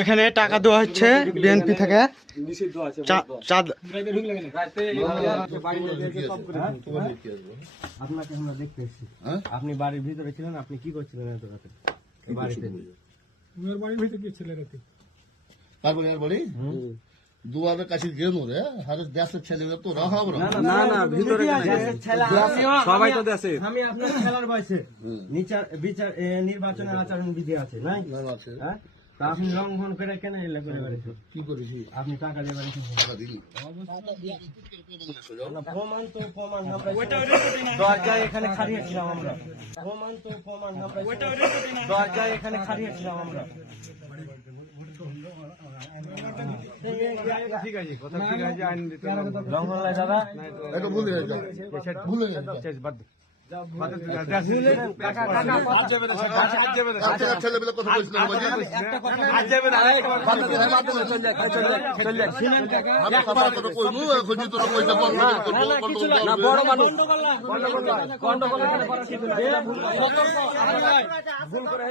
এখানে টাকা দেওয়া হচ্ছে বিএনপি থেকে। আপনাকে আমরা দেখতে এসেছি, আপনি বাড়ির ভিতরে ছিলেন, আপনি কি করছিলেন এত রাতে বাড়িতে? বাড়ির ভিতরে কি ছিল রাতে? তারপরে আর বাড়ি দুয়ারের কাছে গেল রে, আরে দেশের ছেলেরা তো রাহাব না। না না, ভিতরে সবাই তো দেশে। আমি আপনার খেলার বয়সে বিচার নির্বাচনের আচরণ বিধি আছে নাই? আছে। হ্যাঁ, তা আপনি লঙ্ঘন করে কেন এলে করে বাড়িতে? কি করেছি? আপনি টাকা দিয়ে বাড়িতে টাকা দিলি? প্রমাণ তো প্রমাণ না পাই দরজায় এখানে খাড়িয়েছিলাম আমরা। প্রমাণ তো প্রমাণ না পাই দরজায় এখানে খাড়িয়েছিলাম আমরা। ঠিক আছে, কথা ঠিক আছে, আইন দিতে লঙ্ঘন লাগে দাদা। এটা ভুলে যা, ভুলে যা। ছেলেবেলা কথা বলছিল বড় মানুষ ভুল করে